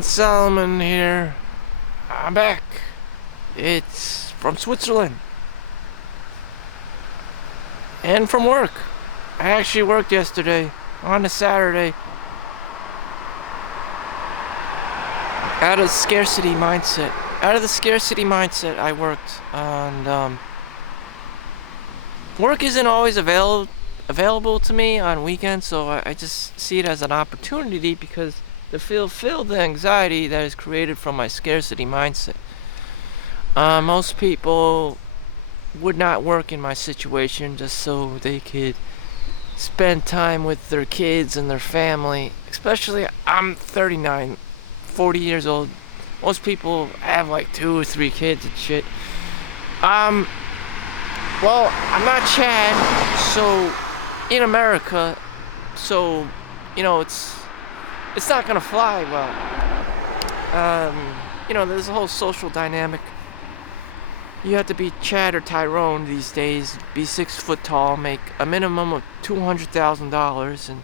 John Solomon here. I'm back. It's from Switzerland. And from work. I actually worked yesterday on a Saturday. Out of the scarcity mindset. I worked. And work isn't always available to me on weekends, so I just see it as an opportunity because to fulfill the anxiety that is created from my scarcity mindset. Most people would not work in my situation just so they could spend time with their kids and their family. Especially, I'm 39, 40 years old. Most people have like 2 or 3 kids and shit. Well, I'm not Chad, so in America, so it's not gonna fly well. There's a whole social dynamic. You have to be Chad or Tyrone these days, be 6 foot tall, make a minimum of $200,000, and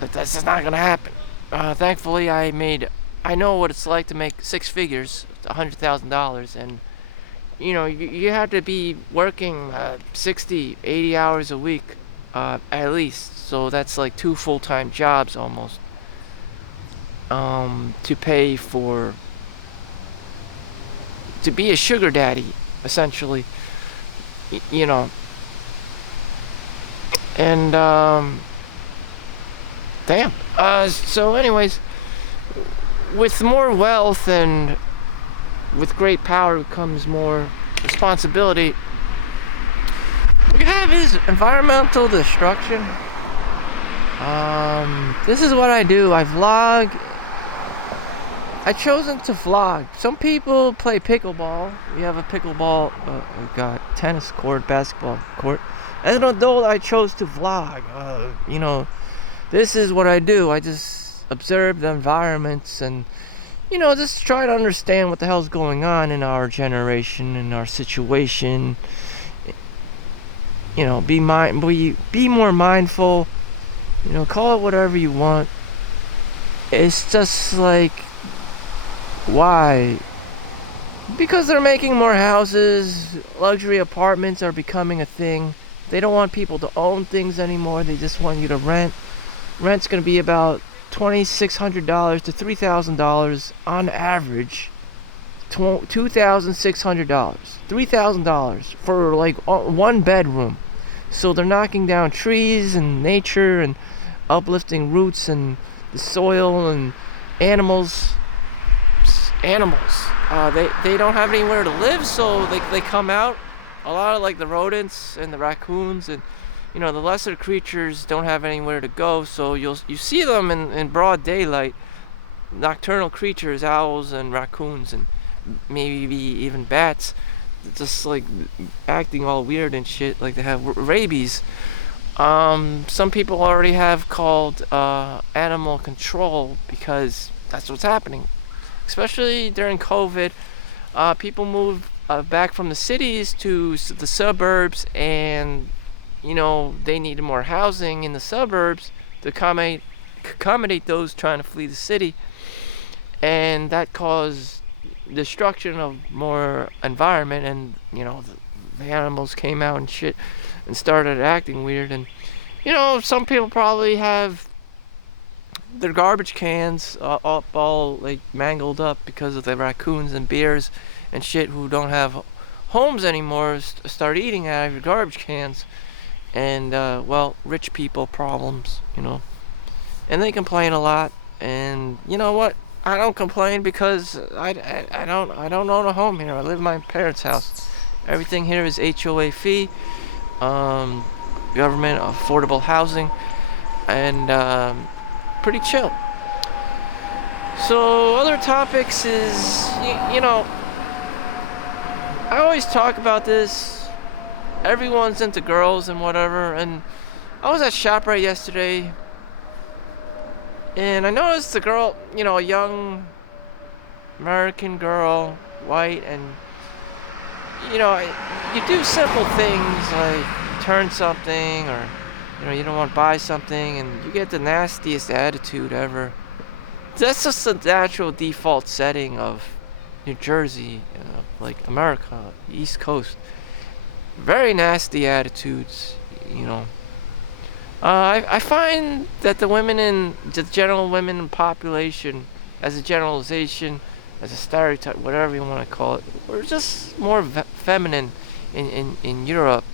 that's just not gonna happen. Thankfully, I know what it's like to make 6 figures, $100,000, and you have to be working 60, 80 hours a week at least. So that's like 2 full-time jobs almost to pay for, to be a sugar daddy, essentially. And damn. So anyways, with more wealth and with great power comes more responsibility. What we have is environmental destruction. This is what I do. I vlog. I've chosen to vlog. Some people play pickleball. We have a pickleball, we got tennis court, basketball court. As an adult, I chose to vlog. This is what I do. I just observe the environments and, just try to understand what the hell's going on in our generation, in our situation. Be more mindful. Call it whatever you want. It's just like, why? Because they're making more houses. Luxury apartments are becoming a thing. They don't want people to own things anymore. They just want you to rent. Rent's going to be about $2,600 to $3,000 on average. $2,600, $3,000 for like 1 bedroom. So they're knocking down trees and nature and uplifting roots and the soil and animals. They don't have anywhere to live, so they come out. A lot of like the rodents and the raccoons and the lesser creatures don't have anywhere to go, so you see them in broad daylight. Nocturnal creatures, owls and raccoons and maybe even bats, just like acting all weird and shit, like they have rabies. Some people already have called animal control because that's what's happening. Especially during COVID, people moved back from the cities to the suburbs, and they needed more housing in the suburbs to accommodate those trying to flee the city, and that caused destruction of more environment, and the animals came out and shit and started acting weird. And some people probably have their garbage cans all like mangled up because of the raccoons and bears and shit who don't have homes anymore start eating out of your garbage cans. And rich people problems, and they complain a lot. And you know what? I don't complain because I don't own a home here. I live in my parents' house. Everything here is HOA fee, government affordable housing, and pretty chill. So other topics is I always talk about this. Everyone's into girls and whatever, and I was at ShopRite yesterday, and I noticed the girl, a young American girl, white, and you do simple things like turn something, or you don't want to buy something, and you get the nastiest attitude ever. that's just the natural default setting of New Jersey, like America, East Coast. Very nasty attitudes, you know. I find that the general women population, as a generalization, as a stereotype, whatever you want to call it, we're just more feminine in Europe.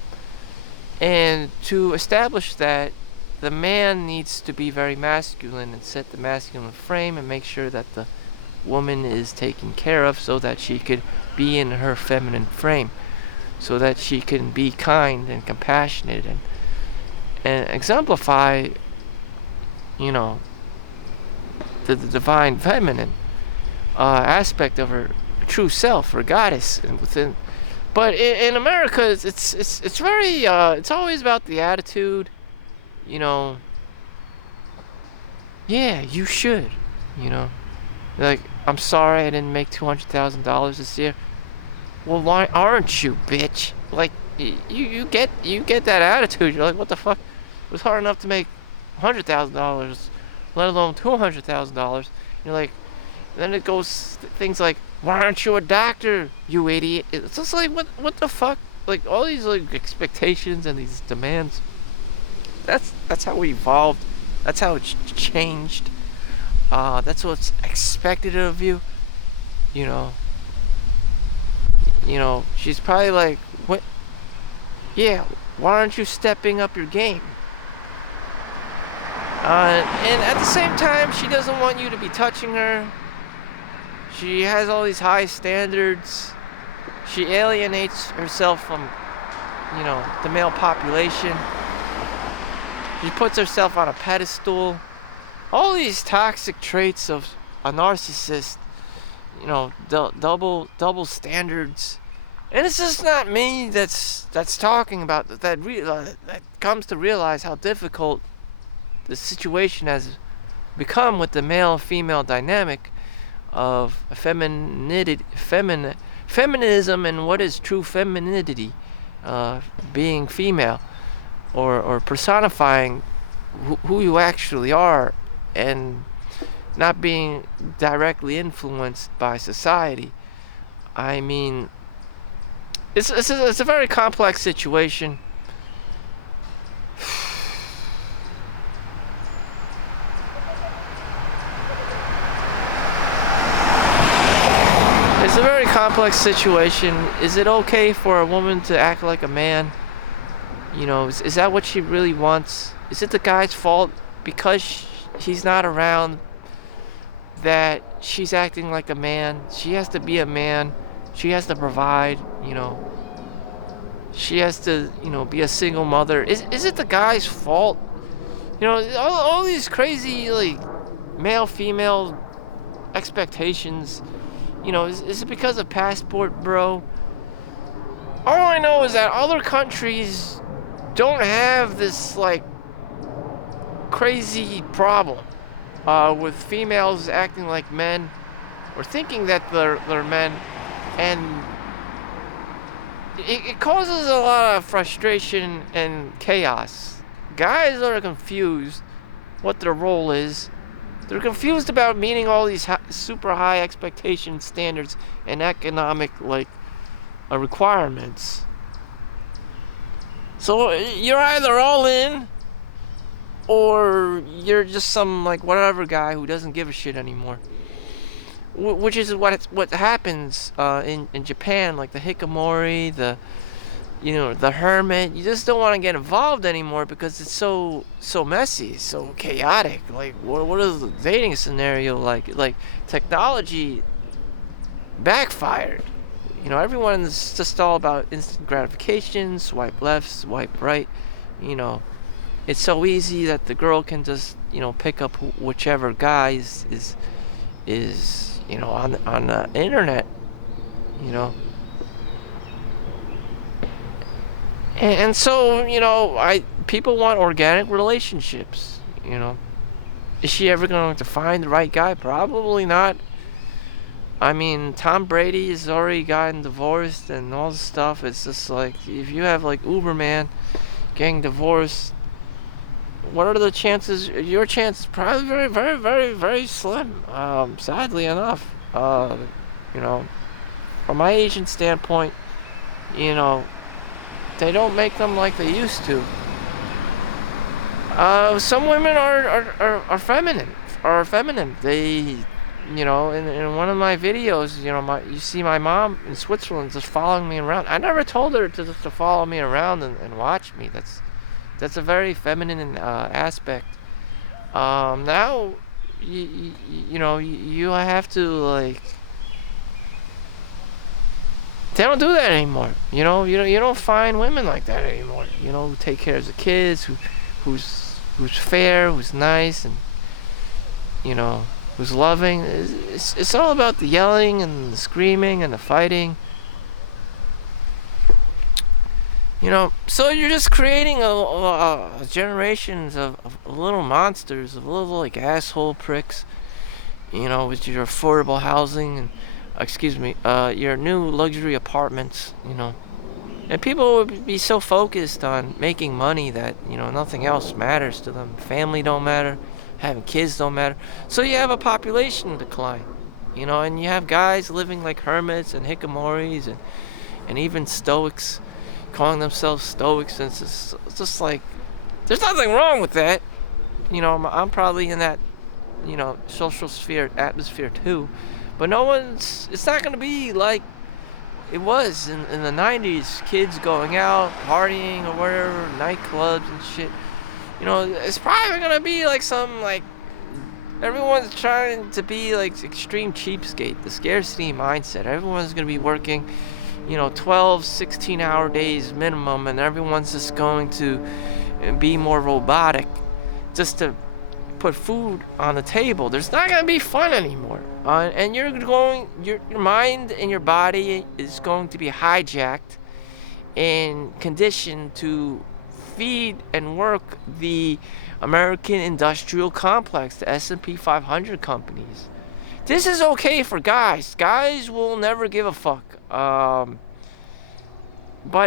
And to establish that, the man needs to be very masculine and set the masculine frame and make sure that the woman is taken care of so that she could be in her feminine frame, so that she can be kind and compassionate and exemplify, you know, the divine feminine aspect of her true self, her goddess, and within. But in America, it's very it's always about the attitude, you know. Yeah, you should, you know. Like, I'm sorry I didn't make $200,000 this year. Well, why aren't you, bitch? Like, you get that attitude. You're like, what the fuck? It was hard enough to make $100,000, let alone $200,000. You're like, then it goes things like, why aren't you a doctor, you idiot? It's just like, what the fuck? Like, all these like expectations and these demands. That's how we evolved. That's how it's changed. That's what's expected of you. You know. You know, she's probably like, what? Yeah, why aren't you stepping up your game? And at the same time, she doesn't want you to be touching her. She has all these high standards. She alienates herself from, you know, the male population. She puts herself on a pedestal. All these toxic traits of a narcissist, you know, double standards. And it's just not me that's talking about that. That comes to realize how difficult the situation has become with the male-female dynamic of feminism and what is true femininity, being female, or personifying who you actually are, and not being directly influenced by society. I mean, it's a very complex situation. It's a very complex situation. Is it okay for a woman to act like a man? You know, is that what she really wants? Is it the guy's fault because he's not around that she's acting like a man? She has to be a man. She has to provide, you know. She has to, you know, be a single mother. Is it the guy's fault? You know, all these crazy, like, male-female expectations. You know, is it because of passport, bro? All I know is that other countries don't have this, like, crazy problem with females acting like men or thinking that they're men, and it causes a lot of frustration and chaos. Guys are confused what their role is. They're confused about meeting all these super high expectation standards and economic, like, requirements. So you're either all in, or you're just some, like, whatever guy who doesn't give a shit anymore. Which is what happens in Japan, like the hikikomori, the hermit. You just don't want to get involved anymore because it's so messy, so chaotic. Like, what is the dating scenario like? Like, technology backfired. You know, everyone is just all about instant gratification, swipe left, swipe right. You know, it's so easy that the girl can just, you know, pick up whichever guy is you know, on the internet, you know. And so, you know, people want organic relationships, you know. Is she ever going to find the right guy? Probably not. I mean, Tom Brady has already gotten divorced and all this stuff. It's just like, if you have, like, Uberman getting divorced, what are the chances? Your chances probably very, very, very, very slim. Sadly enough, you know, from my agent standpoint, you know, they don't make them like they used to. Some women are feminine. Are feminine. They, you know, in one of my videos, you know, you see my mom in Switzerland just following me around. I never told her to follow me around and watch me. That's a very feminine aspect. Now, you know, you have to, like, they don't do that anymore. You know, you don't find women like that anymore. You know, who take care of the kids, who's fair, who's nice, and, you know, who's loving. It's all about the yelling and the screaming and the fighting. You know, so you're just creating a generations of little monsters, of little, like, asshole pricks, you know, with your affordable housing and, your new luxury apartments, you know. And people would be so focused on making money that, you know, nothing else matters to them. Family don't matter, having kids don't matter. So you have a population decline, you know, and you have guys living like hermits and hikikomoris and even stoics, calling themselves stoics. And it's just like, there's nothing wrong with that. You know, I'm probably in that, you know, social sphere, atmosphere too. But it's not going to be like it was in the 90s. Kids going out, partying or whatever, nightclubs and shit. You know, it's probably going to be like some, like, everyone's trying to be like extreme cheapskate, the scarcity mindset. Everyone's going to be working, you know, 12, 16-hour days minimum, and everyone's just going to be more robotic just to put food on the table. There's not going to be fun anymore. And your mind and your body is going to be hijacked and conditioned to feed and work the American industrial complex, the S&P 500 companies. This is okay for guys. Guys will never give a fuck. But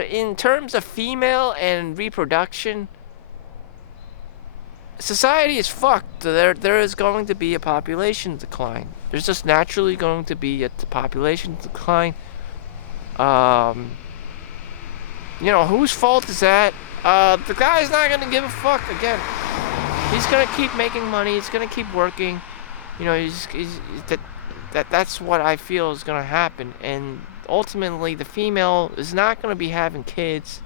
in terms of female and reproduction, society is fucked. There is going to be a population decline. There's just naturally going to be a population decline. You know, whose fault is that? The guy's not going to give a fuck. Again, he's going to keep making money. He's going to keep working. You know, that's what I feel is going to happen. And ultimately, the female is not going to be having kids.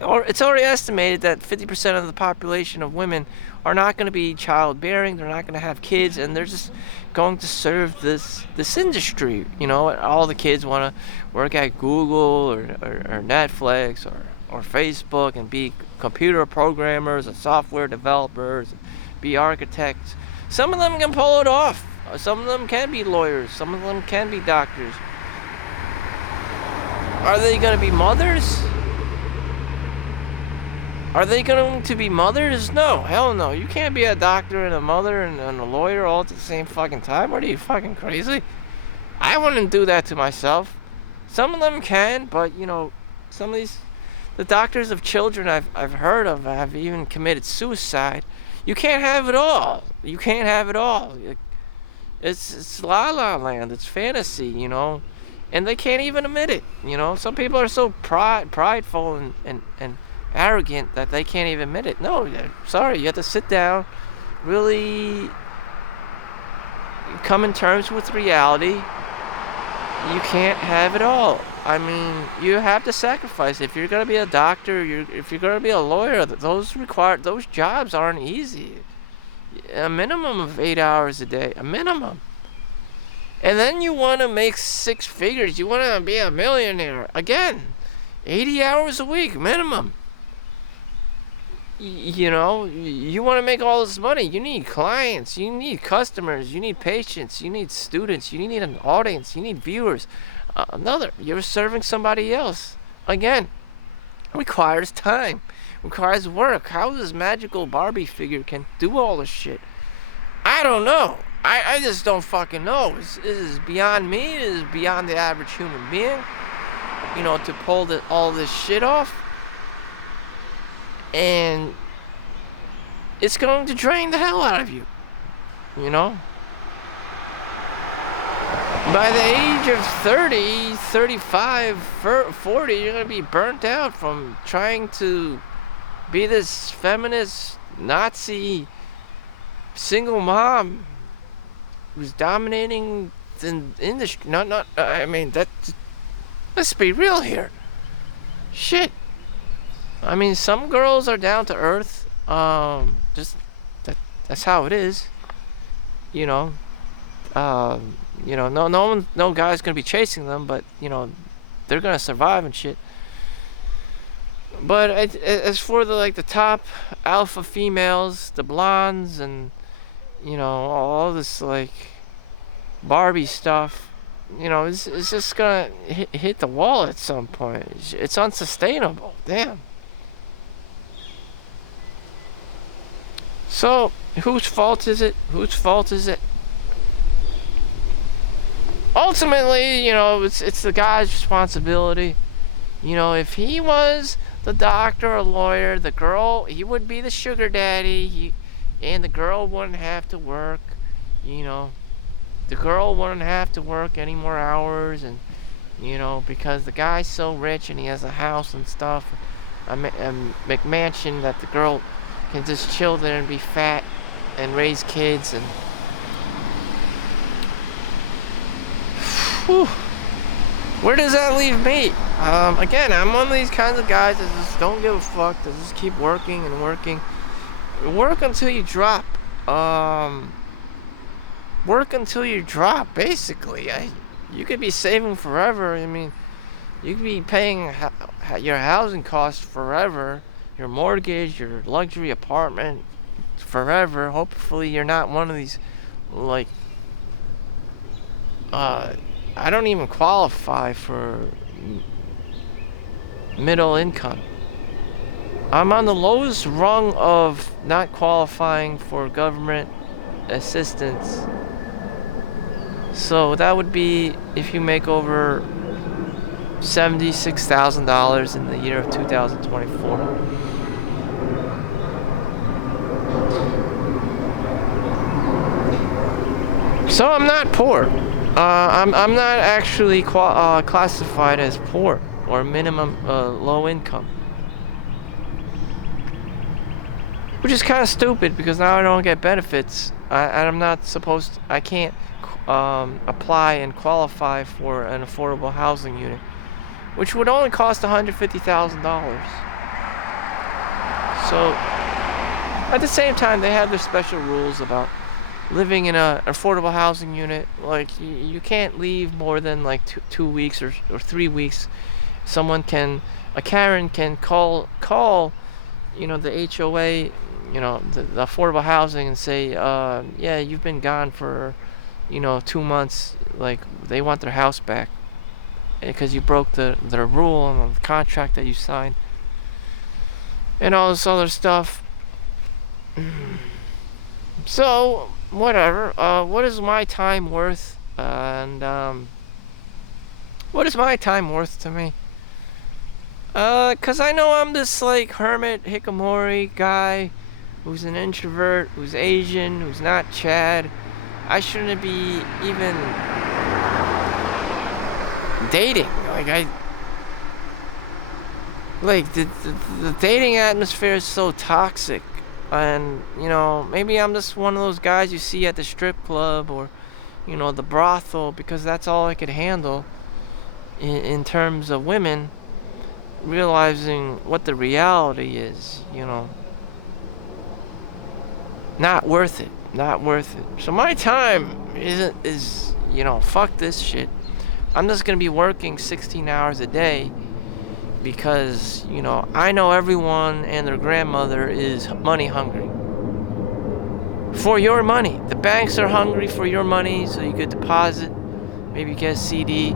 Or it's already estimated that 50% of the population of women are not going to be childbearing. They're not going to have kids, and they're just going to serve this industry. You know, all the kids want to work at Google or Netflix or Facebook and be computer programmers or software developers, be architects. Some of them can pull it off. Some of them can be lawyers. Some of them can be doctors. Are they going to be mothers? Are they going to be mothers? No, hell no. You can't be a doctor and a mother and a lawyer all at the same fucking time. What are you, fucking crazy? I wouldn't do that to myself. Some of them can, but, you know, some of the doctors of children I've heard of have even committed suicide. You can't have it all. You can't have it all. It's la la land. It's fantasy, you know. And they can't even admit it, you know. Some people are so prideful and arrogant that they can't even admit it. No, sorry, you have to sit down, really come in terms with reality. You can't have it all. I mean, you have to sacrifice. If you're going to be a doctor, if you're going to be a lawyer, those jobs aren't easy. A minimum of 8 hours a day, a minimum. And then you want to make six figures. You want to be a millionaire. Again, 80 hours a week, minimum. You know, you want to make all this money. You need clients. You need customers. You need patients. You need students. You need an audience. You need viewers. You're serving somebody else. Again, requires time. Requires work. How this magical Barbie figure can do all this shit? I don't know. I just don't fucking know. This is beyond me. It is beyond the average human being. You know, to pull all this shit off. and it's going to drain the hell out of you, you know? By the age of 30, 35, 40, you're going to be burnt out from trying to be this feminist, Nazi, single mom who's dominating the industry. I mean, let's be real here. Shit. I mean, some girls are down to earth. That's how it is. You know. No guy's gonna be chasing them, but they're gonna survive and shit. But as for the top alpha females, the blondes, and all this like Barbie stuff, it's just gonna hit the wall at some point. It's unsustainable. Damn. So whose fault is it? Ultimately, it's the guy's responsibility. If he was the doctor or lawyer, the girl, he would be the sugar daddy, and the girl wouldn't have to work. The girl wouldn't have to work any more hours, and because the guy's so rich and he has a house and stuff, a McMansion that the girl can just chill there and be fat and raise kids and. Whew. Where does that leave me? Again, I'm one of these kinds of guys that just don't give a fuck, that just keep working and working. Work until you drop. Work until you drop, basically. You could be saving forever. I mean, you could be paying your housing costs forever, your mortgage, your luxury apartment forever. Hopefully you're not one of these, like, I don't even qualify for middle income. I'm on the lowest rung of not qualifying for government assistance. So that would be if you make over $76,000 in the year of 2024. So I'm not poor. I'm not actually classified as poor or minimum low income, which is kind of stupid because now I don't get benefits. I'm not supposed to, I can't apply and qualify for an affordable housing unit, which would only cost $150,000. So at the same time, they have their special rules about living in an affordable housing unit. Like you can't leave more than like 2 weeks or 3 weeks. A Karen can call the HOA, the affordable housing, and say, yeah, you've been gone for 2 months. Like they want their house back because you broke their rule and the contract that you signed and all this other stuff. So whatever. What is my time worth? What is my time worth to me? 'Cause I know I'm this like hermit hikikomori guy who's an introvert, who's Asian, who's not Chad. I shouldn't be even dating. The dating atmosphere is so toxic. And maybe I'm just one of those guys you see at the strip club or the brothel, because that's all I could handle in terms of women, realizing what the reality is. Not worth it. So my time is fuck this shit. I'm just gonna be working 16 hours a day because I know everyone and their grandmother is money hungry for your money. The banks are hungry for your money, so you could deposit, maybe get a CD,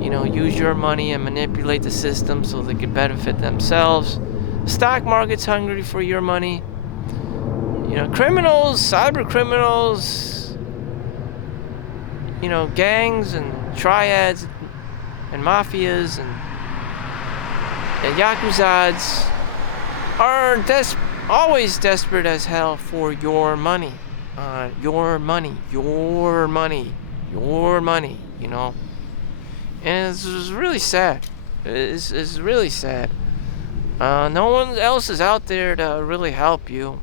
use your money and manipulate the system so they could benefit themselves. The stock market's hungry for your money. Criminals, cyber criminals, gangs and triads and mafias and yakuzads, are always desperate as hell for your money. Your money, your money, your money, you know. And it's really sad. It's really sad. No one else is out there to really help you.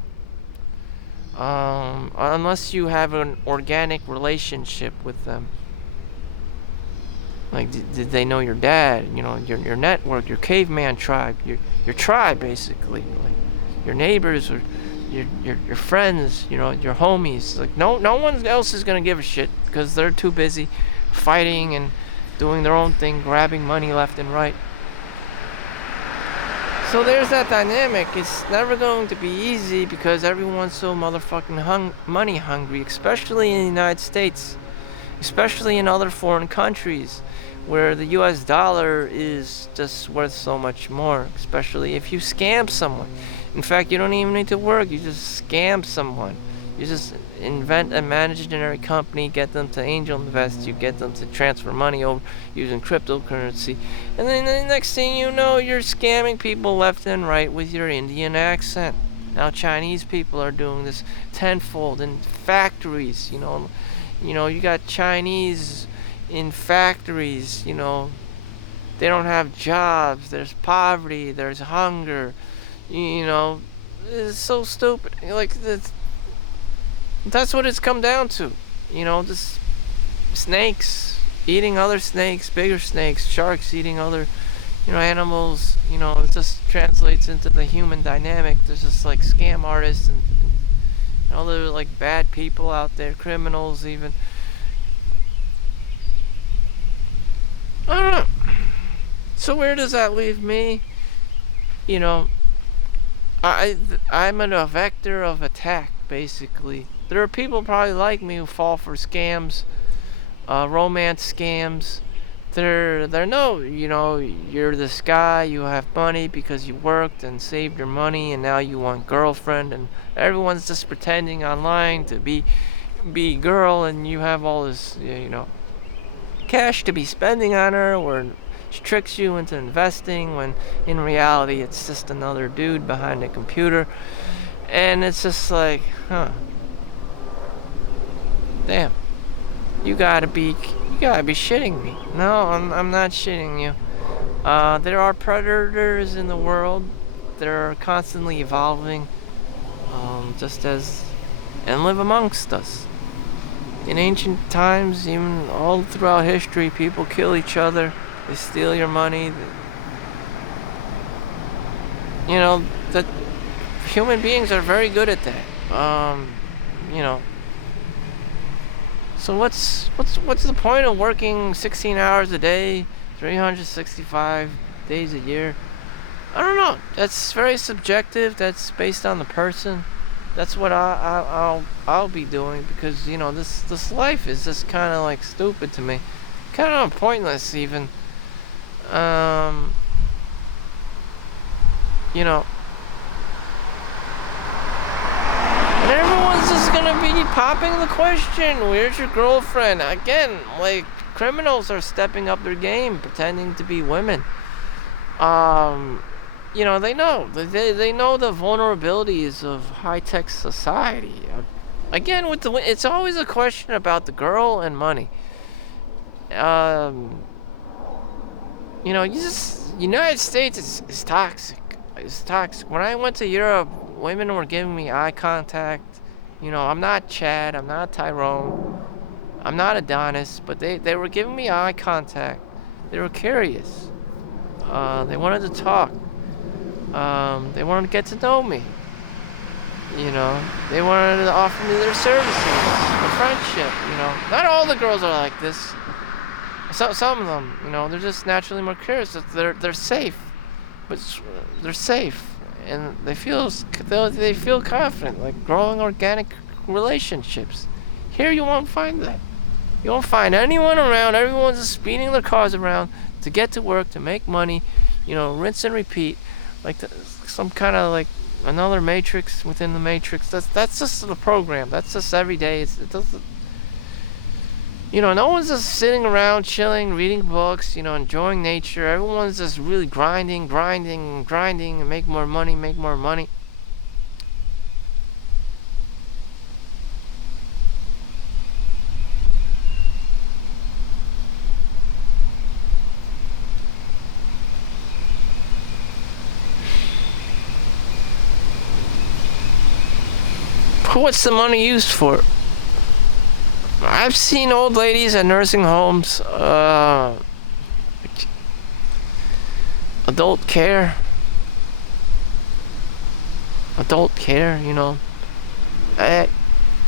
Unless you have an organic relationship with them. Like, did they know your dad? You know, your network, your caveman tribe, your tribe, basically. Like, your neighbors or your friends, you know, your homies. Like, no one else is gonna give a shit because they're too busy fighting and doing their own thing, grabbing money left and right. So there's that dynamic. It's never going to be easy because everyone's so motherfucking money hungry, especially in the United States, especially in other foreign countries where the US dollar is just worth so much more, especially if you scam someone. In fact, you don't even need to work, you just scam someone. You just invent a imaginary company, get them to angel invest, you get them to transfer money over using cryptocurrency, and then the next thing you know, you're scamming people left and right with your Indian accent. Now Chinese people are doing this tenfold in factories, you know, you got Chinese in factories, you know, they don't have jobs, there's poverty, there's hunger, you know, it's so stupid. Like, that's what it's come down to, you know, just snakes eating other snakes, bigger snakes, sharks eating other, you know, animals, you know, it just translates into the human dynamic. There's just like scam artists and other like bad people out there, criminals even. I don't know. So where does that leave me? You know, I'm a vector of attack, basically. There are people probably like me who fall for scams, romance scams. They're no, you know, you're this guy, you have money because you worked and saved your money, and now you want girlfriend, and everyone's just pretending online to be girl, and you have all this, you know, cash to be spending on her, or she tricks you into investing when in reality it's just another dude behind a computer. And it's just like, damn, you gotta be shitting me. No, I'm not shitting you. There are predators in the world. They're constantly evolving, just as, and live amongst us. In ancient times, even all throughout history, people kill each other. They steal your money. You know, that human beings are very good at that. You know. So what's the point of working 16 hours a day, 365 days a year? I don't know. That's very subjective. That's based on the person. That's what I'll be doing, because, you know, this life is just kind of like stupid to me, kind of pointless even. You know, and everyone's just gonna be popping the question, where's your girlfriend? Again, like, criminals are stepping up their game, pretending to be women. You know, they know the vulnerabilities of high-tech society. Again, it's always a question about the girl and money. You know, United States is toxic. It's toxic. When I went to Europe, women were giving me eye contact. You know, I'm not Chad, I'm not Tyrone, I'm not Adonis, but they were giving me eye contact. They were curious. They wanted to talk. They wanted to get to know me. You know, they wanted to offer me their services, a friendship. You know, not all the girls are like this. Some of them, you know, they're just naturally more curious. They're safe, but they're safe, and they feel confident, like growing organic relationships. Here you won't find that. You won't find anyone around. Everyone's just speeding their cars around to get to work, to make money. You know, rinse and repeat, like some kind of like another matrix within the matrix. That's just the program. That's just every day. It doesn't. No one's just sitting around chilling, reading books, enjoying nature. Everyone's just really grinding, and make more money, make more money. What's the money used for? I've seen old ladies at nursing homes, adult care,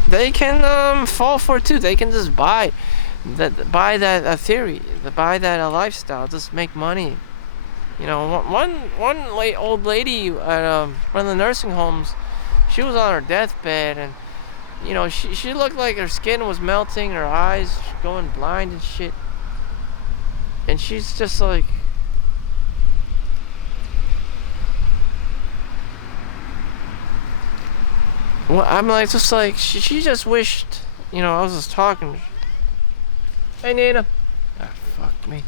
they can fall for it too. They can just buy that theory, buy that lifestyle, just make money. One old lady at one of the nursing homes, she was on her deathbed, and she looked like her skin was melting, her eyes going blind and shit. And she's just like, well, I'm like, just like, she just wished, I was just talking. Hey, Nina. Ah, fuck me.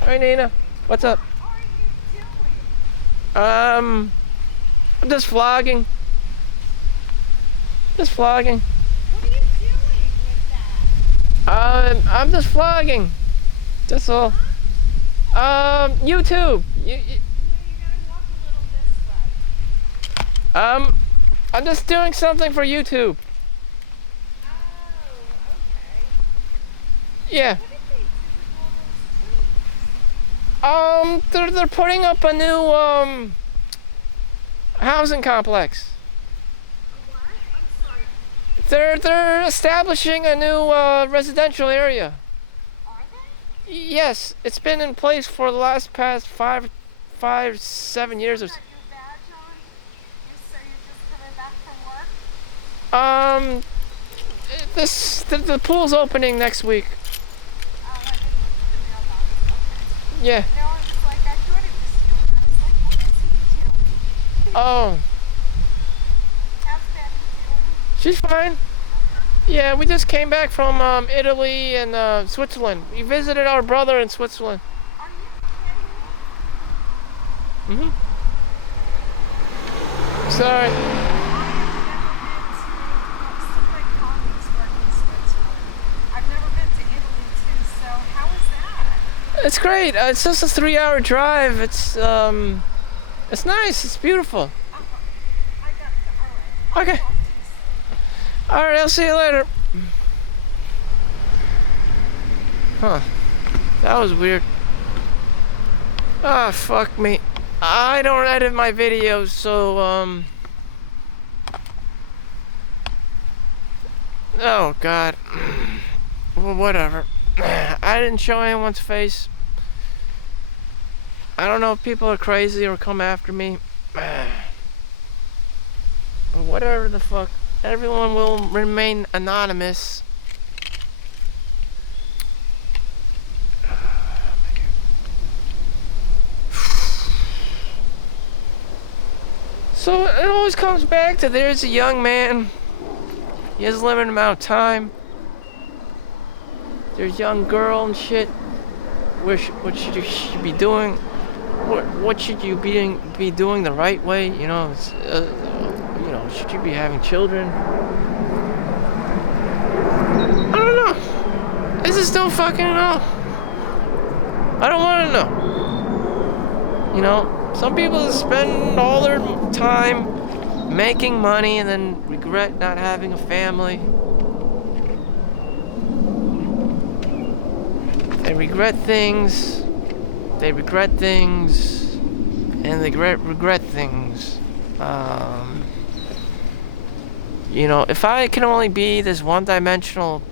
Hey, Nina. What's up? What are you doing? I'm just vlogging. Just vlogging. What are you doing with that? I'm just vlogging. That's all. YouTube. No, you gotta walk a little this way. I'm just doing something for YouTube. Oh, okay. Yeah. What did they do to all those trees? They're putting up a new housing complex. What? I'm sorry. They're establishing a new residential area. Are they? Yes, it's been in place for the past 7 years or You got your badge on? You say you're just coming back from work? the pool's opening next week. Oh, I didn't look at the mailbox. Okay. Yeah. No, I was like, I thought it was you. And I was like, what is he doing? Oh, How's Becky doing? she's fine. Yeah, we just came back from Italy and Switzerland. We visited our brother in Switzerland. Are you kidding me? Sorry. I have never been to, some of my colleagues work in Switzerland. I've never been to Italy too, so how is that? It's great. It's just a 3-hour drive. It's nice. It's beautiful. I got it. All right. Okay. Talk to you soon. All right, I'll see you later. Huh. That was weird. Ah, fuck me. I don't edit my videos, so, oh, God. Well, whatever. I didn't show anyone's face. I don't know if people are crazy or come after me. But whatever the fuck. Everyone will remain anonymous. So it always comes back to there's a young man. He has a limited amount of time. There's a young girl and shit. What should you be doing? What should you be doing the right way? Should you be having children? I don't know. I just don't fucking know. I don't want to know. Some people spend all their time making money and then regret not having a family. They regret things. And they regret things. If I can only be this one-dimensional,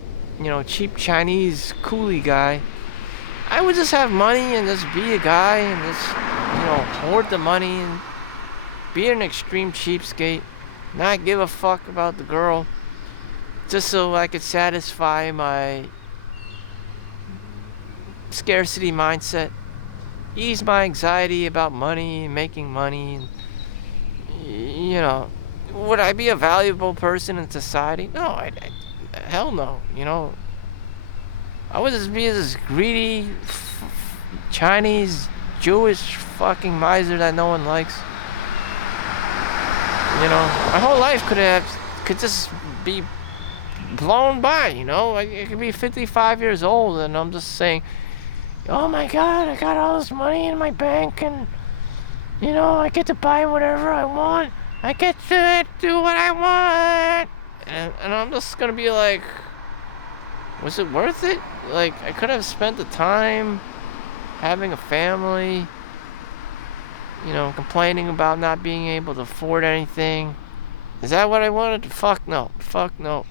cheap Chinese coolie guy, I would just have money and just be a guy and just, hoard the money and be an extreme cheapskate, not give a fuck about the girl, just so I could satisfy my scarcity mindset, ease my anxiety about money and making money, and, would I be a valuable person in society? No, hell no. I would just be this greedy Chinese Jewish fucking miser that no one likes. My whole life could just be blown by. I could be 55 years old and I'm just saying, oh my God, I got all this money in my bank and I get to buy whatever I want. I get to do what I want. And I'm just gonna be like, was it worth it? Like, I could have spent the time having a family, complaining about not being able to afford anything. Is that what I wanted? Fuck no. Fuck no,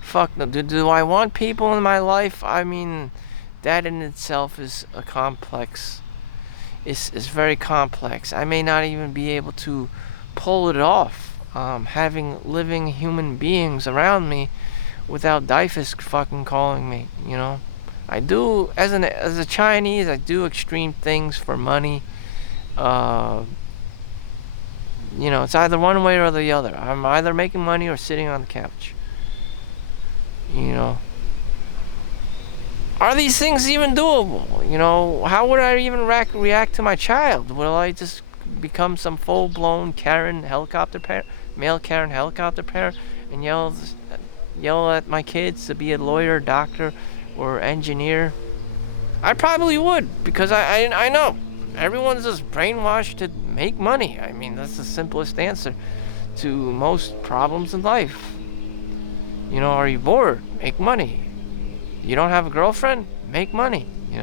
Fuck no. Do I want people in my life? I mean, that in itself is a complex. It's very complex. I may not even be able to pull it off. Having living human beings around me without Dyfus fucking calling me, I do, as a Chinese, I do extreme things for money. It's either one way or the other. I'm either making money or sitting on the couch. Are these things even doable? How would I even react to my child? Will I just become some full-blown Karen helicopter parent, male Karen helicopter parent, and yell at my kids to be a lawyer, doctor, or engineer? I probably would, because I know everyone's just brainwashed to make money. I mean, that's the simplest answer to most problems in life. Are you bored? Make money. You don't have a girlfriend? Make money. You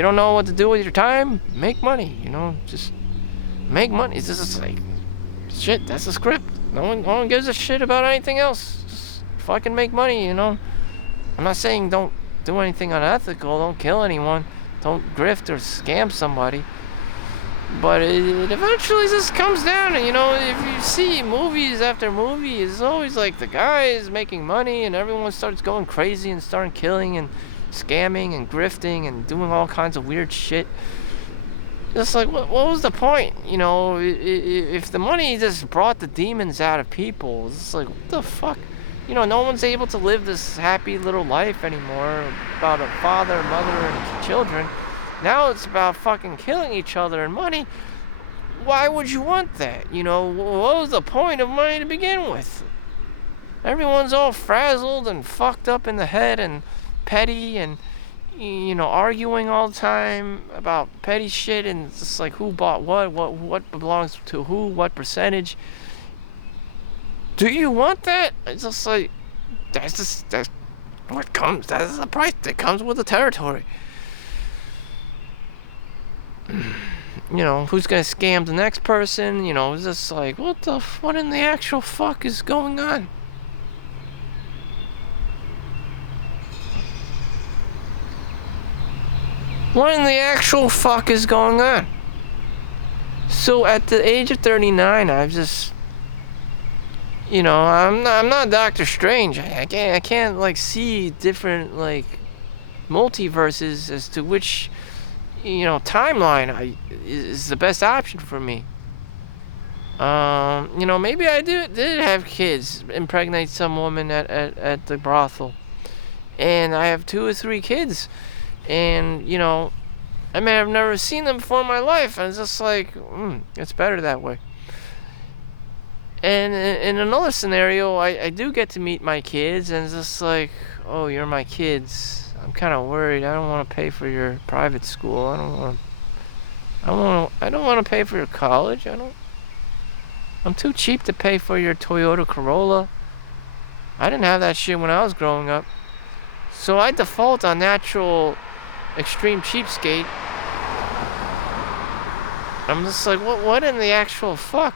don't know what to do with your time? Make money. Just make money. It's just like, shit, that's the script. No one gives a shit about anything else. Just fucking make money, I'm not saying don't do anything unethical, don't kill anyone, don't grift or scam somebody. But it eventually just comes down to, if you see movies after movies, it's always like the guy is making money and everyone starts going crazy and starting killing and scamming and grifting and doing all kinds of weird shit. Just like, what was the point? If the money just brought the demons out of people, it's just like, what the fuck? No one's able to live this happy little life anymore about a father, mother, and children. Now it's about fucking killing each other and money. Why would you want that? What was the point of money to begin with? Everyone's all frazzled and fucked up in the head and petty and, arguing all the time about petty shit, and it's just like, who bought what belongs to who, what percentage. Do you want that? It's just like, that's what comes, that's the price that comes with the territory. Who's gonna scam the next person? It's just like, what in the actual fuck is going on? What in the actual fuck is going on? So at the age of 39, I've just, I'm not Doctor Strange. I can't like see different like multiverses as to which timeline is the best option for me. Maybe I did have kids, impregnate some woman at the brothel, and I have 2 or 3 kids, and I may have never seen them before in my life, and it's just like, it's better that way. And in another scenario, I do get to meet my kids, and it's just like, oh, you're my kids. I'm kind of worried. I don't want to pay for your private school. I don't want to pay for your college. I'm too cheap to pay for your Toyota Corolla. I didn't have that shit when I was growing up. So I default on natural extreme cheapskate. I'm just like, what in the actual fuck?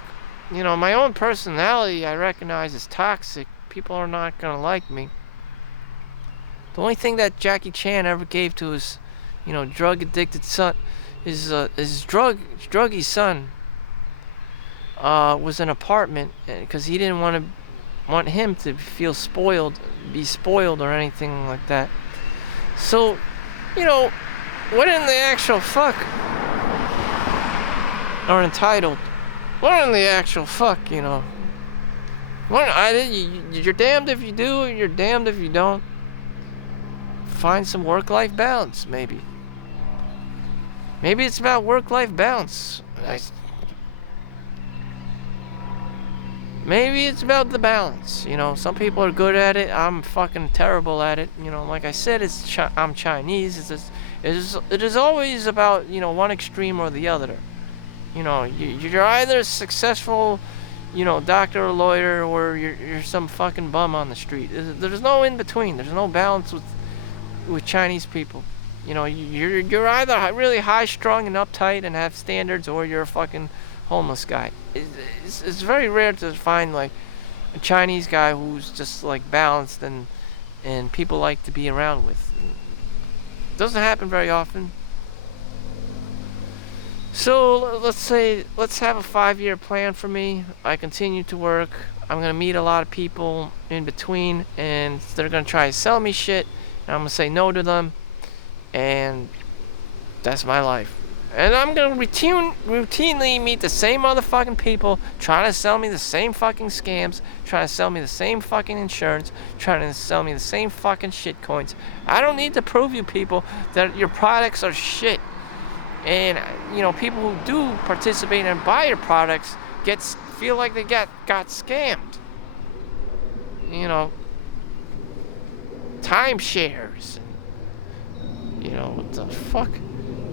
My own personality I recognize is toxic. People are not gonna like me. The only thing that Jackie Chan ever gave to his, drug addicted son, his druggy son, was an apartment, because he didn't want him to feel be spoiled or anything like that. So, what in the actual fuck are entitled? What in the actual fuck, you know? You're damned if you do, and you're damned if you don't. Find some work-life balance, maybe. Maybe it's about work-life balance. Maybe it's about the balance. You know, some people are good at it. I'm fucking terrible at it. You know, like I said, I'm Chinese. It is always about, you know, one extreme or the other. You know, you're either successful, you know, doctor or lawyer, or you're some fucking bum on the street. There's no in between. There's no balance with Chinese people. You know, you're either really high strung and uptight and have standards, or you're a fucking homeless guy. It's very rare to find like a Chinese guy who's just like balanced and people like to be around with. It doesn't happen very often. So let's have a 5-year plan for me. I continue to work. I'm gonna meet a lot of people in between, and they're gonna try to sell me shit, and I'm gonna say no to them, and that's my life. And I'm gonna routinely meet the same motherfucking people, trying to sell me the same fucking scams, trying to sell me the same fucking insurance, trying to sell me the same fucking shit coins. I don't need to prove you people that your products are shit. And, you know, people who do participate and buy your products feel like they got scammed. You know, timeshares. You know, what the fuck?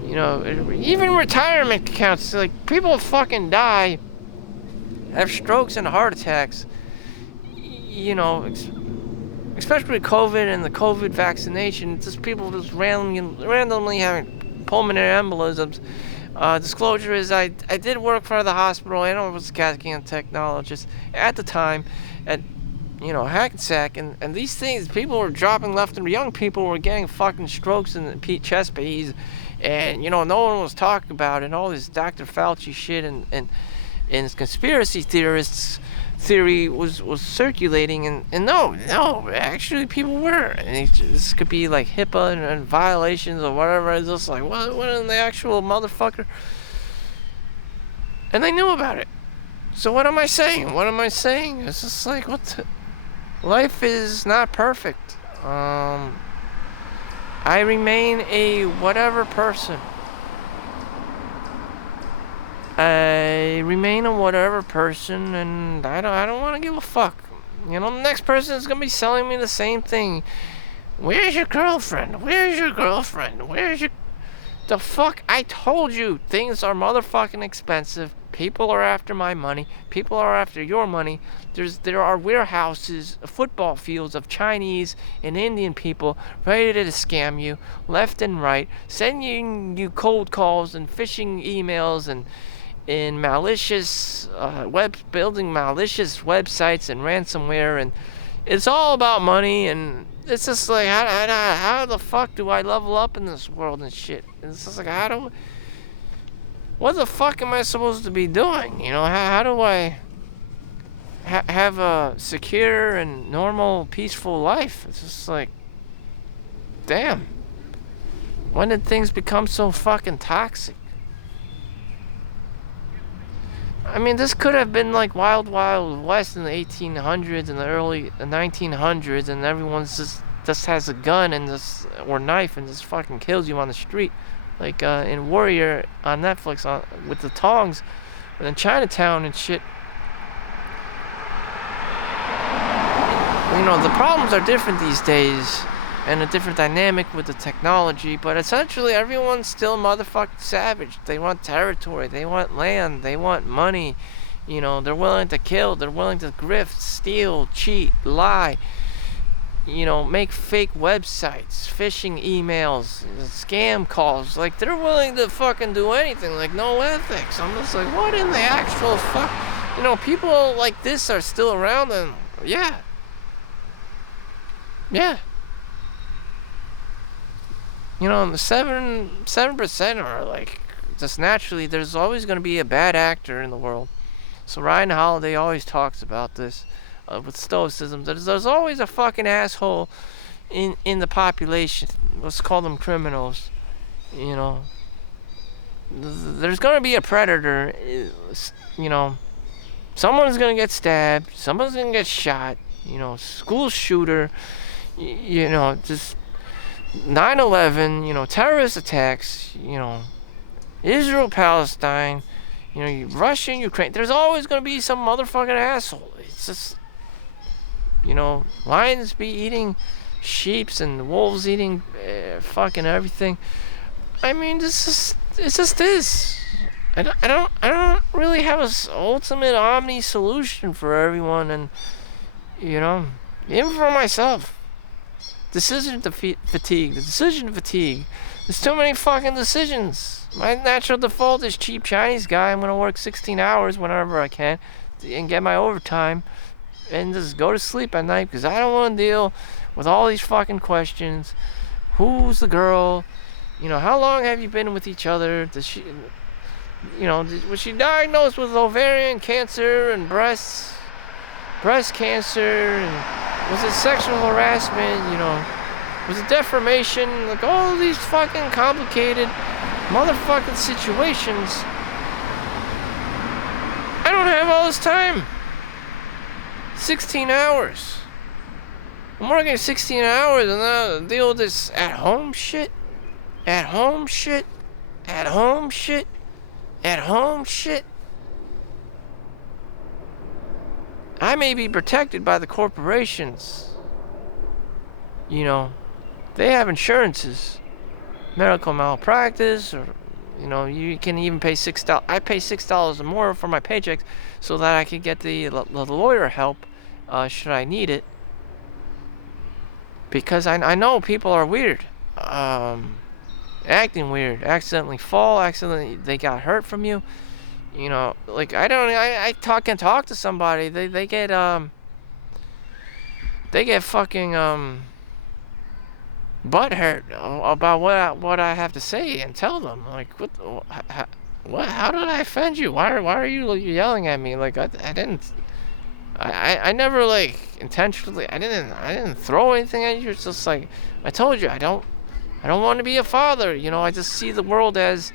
You know, even retirement accounts. Like, people fucking die, have strokes and heart attacks. You know, especially with COVID and the COVID vaccination. Just people just randomly having pulmonary embolisms. Disclosure is I did work for the hospital. I know I was a CAT scan technologist at the time at, you know, Hackensack, and these things, people were dropping left, and young people were getting fucking strokes and chest pains, and, you know, no one was talking about it, and all this Dr. Fauci shit and conspiracy theorists theory was circulating, and no, actually people were, and this could be like HIPAA and violations or whatever. It's just like, what in the actual motherfucker? And they knew about it. So what am I saying? It's just like, life is not perfect. I remain a whatever person. I remain a whatever person, and I don't want to give a fuck. You know, the next person is gonna be selling me the same thing. Where's your girlfriend? The fuck? I told you, things are motherfucking expensive. People are after my money. People are after your money. There are warehouses, football fields of Chinese and Indian people ready to scam you left and right, sending you cold calls and phishing emails and malicious building malicious websites and ransomware, and it's all about money. And it's just like, how the fuck do I level up in this world and shit? And it's just like, what the fuck am I supposed to be doing? You know, how do I have a secure and normal, peaceful life? It's just like, damn, when did things become so fucking toxic? I mean, this could have been like Wild West in the 1800s and the early 1900s, and everyone's just has a gun and or knife and just fucking kills you on the street, like in Warrior on Netflix with the tongs, and in Chinatown and shit. You know, the problems are different these days, and a different dynamic with the technology, but essentially everyone's still motherfucking savage. They want territory, they want land, they want money. You know, they're willing to kill, they're willing to grift, steal, cheat, lie, you know, make fake websites, phishing emails, scam calls. Like, they're willing to fucking do anything, like, no ethics. I'm just like, what in the actual fuck? You know, people like this are still around, and yeah. You know, the 7% are like, just naturally, there's always going to be a bad actor in the world. So Ryan Holiday always talks about this with stoicism. There's always a fucking asshole in the population. Let's call them criminals. You know, there's gonna be a predator. You know, someone's gonna get stabbed. Someone's gonna get shot. You know, school shooter. You know, just 9/11. You know, terrorist attacks. You know, Israel, Palestine. You know, Russia and Ukraine. There's always gonna be some motherfucking asshole. It's just, you know, lions be eating sheeps and wolves eating fucking everything. I mean, it's just this. I don't really have a ultimate omni solution for everyone, and you know, even for myself. Decision fatigue. The decision fatigue. There's too many fucking decisions. My natural default is cheap Chinese guy. I'm gonna work 16 hours whenever I can, and get my overtime, and just go to sleep at night because I don't want to deal with all these fucking questions. Who's the girl? You know, how long have you been with each other? Does she, you know, was she diagnosed with ovarian cancer and breast cancer? And was it sexual harassment? You know, was it defamation? Like all these fucking complicated motherfucking situations. I don't have all this time. 16 hours. I'm working 16 hours and then I'll deal with this at-home shit. At-home shit. At-home shit. At-home shit. I may be protected by the corporations. You know, they have insurances. Medical malpractice, or, you know, you can even pay $6. I pay $6 or more for my paychecks so that I could get the lawyer help should I need it. Because I know people are weird. Acting weird. Accidentally fall. Accidentally they got hurt from you. You know, like I can talk to somebody. They get fucking butthurt about what I have to say and tell them. Like what? How did I offend you? Why are you yelling at me? Like I didn't. I never like intentionally. I didn't throw anything at you. It's just like I told you. I don't want to be a father. You know, I just see the world as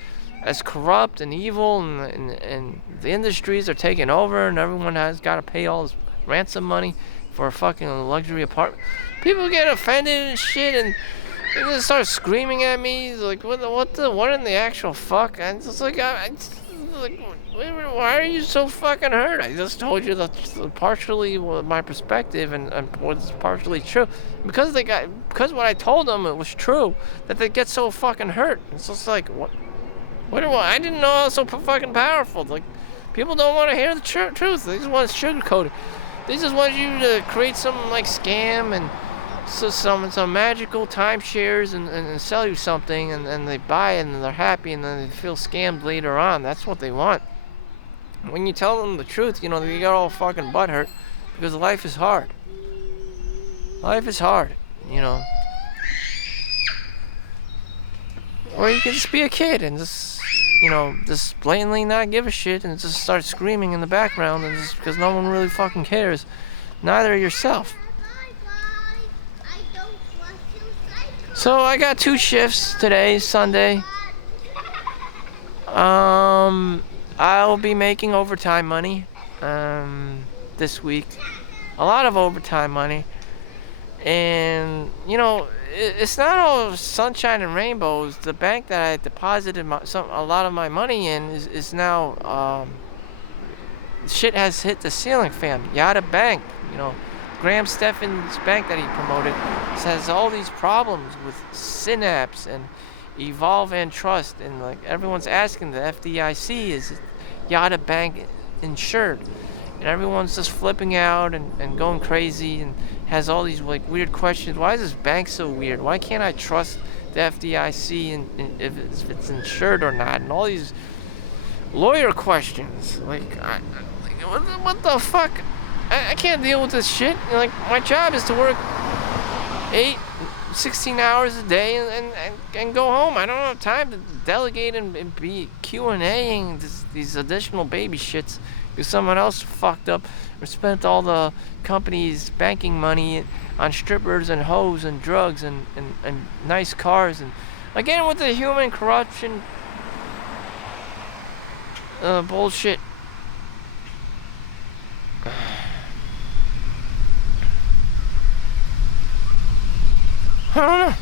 corrupt and evil, and the industries are taking over, and everyone has got to pay all this ransom money for a fucking luxury apartment. People get offended and shit, and they just start screaming at me like, what in the actual fuck? And it's just like, why are you so fucking hurt? I just told you that's partially my perspective and what's partially true. Because what I told them it was true, that they get so fucking hurt. It's just like, what I didn't know I was so fucking powerful. Like, people don't want to hear the truth. They just want to sugarcoat it. They just want you to create some like scam and some magical timeshares and sell you something, and they buy it and they're happy, and then they feel scammed later on. That's what they want. When you tell them the truth, you know, they get all fucking butthurt because life is hard. Life is hard, you know. Or you can just be a kid and just, you know, just blatantly not give a shit and just start screaming in the background, and just because no one really fucking cares. Neither yourself. So I got 2 shifts today, Sunday. I'll be making overtime money this week. A lot of overtime money. And, you know, it's not all sunshine and rainbows. The bank that I deposited a lot of my money in is now, shit has hit the ceiling, fam. Yada Bank, you know, Graham Stephan's bank that he promoted has all these problems with Synapse and Evolve and Trust, and like everyone's asking the FDIC, is Yada Bank insured? And everyone's just flipping out and going crazy and has all these like weird questions. Why is this bank so weird? Why can't I trust the FDIC and if it's insured or not? And all these lawyer questions. Like what the fuck? I can't deal with this shit. Like, my job is to work 16 hours a day and go home. I don't have time to delegate and be Q&A-ing these additional baby shits because someone else fucked up or spent all the company's banking money on strippers and hoes and drugs and nice cars. And again, with the human corruption, bullshit. I don't know.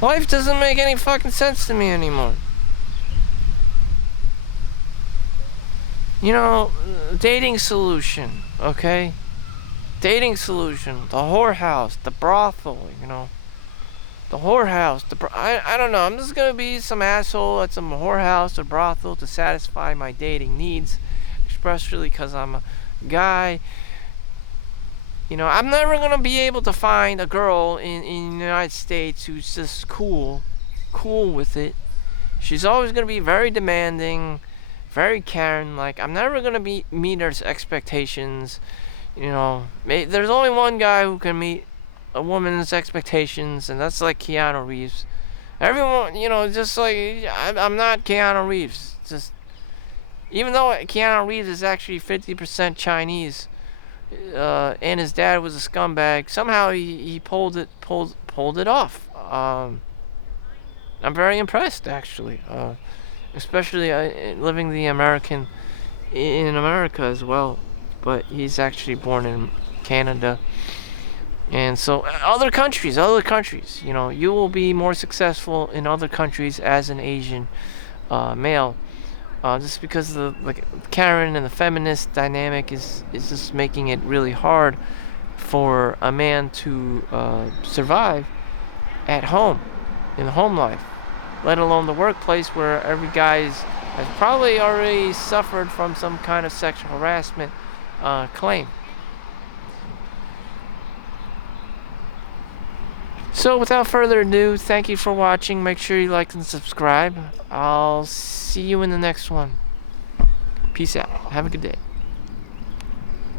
Life doesn't make any fucking sense to me anymore. You know, dating solution, okay? Dating solution. The whorehouse, the brothel, you know. The whorehouse, I don't know. I'm just gonna be some asshole at some whorehouse or brothel to satisfy my dating needs, especially because I'm a guy. You know, I'm never gonna be able to find a girl in the United States who's just cool with it. She's always gonna be very demanding, very Karen. Like, I'm never gonna meet her expectations. You know, there's only one guy who can meet a woman's expectations, and that's like Keanu Reeves. Everyone, you know, just like I'm not Keanu Reeves. Just even though Keanu Reeves is actually 50% Chinese, and his dad was a scumbag, somehow he pulled it off. I'm very impressed, actually, especially living the American in America as well. But he's actually born in Canada. And so other countries, you know, you will be more successful in other countries as an Asian male, just because the Karen and the feminist dynamic is just making it really hard for a man to survive at home, in the home life, let alone the workplace, where every guy has probably already suffered from some kind of sexual harassment claim. So without further ado, thank you for watching. Make sure you like and subscribe. I'll see you in the next one. Peace out. Have a good day.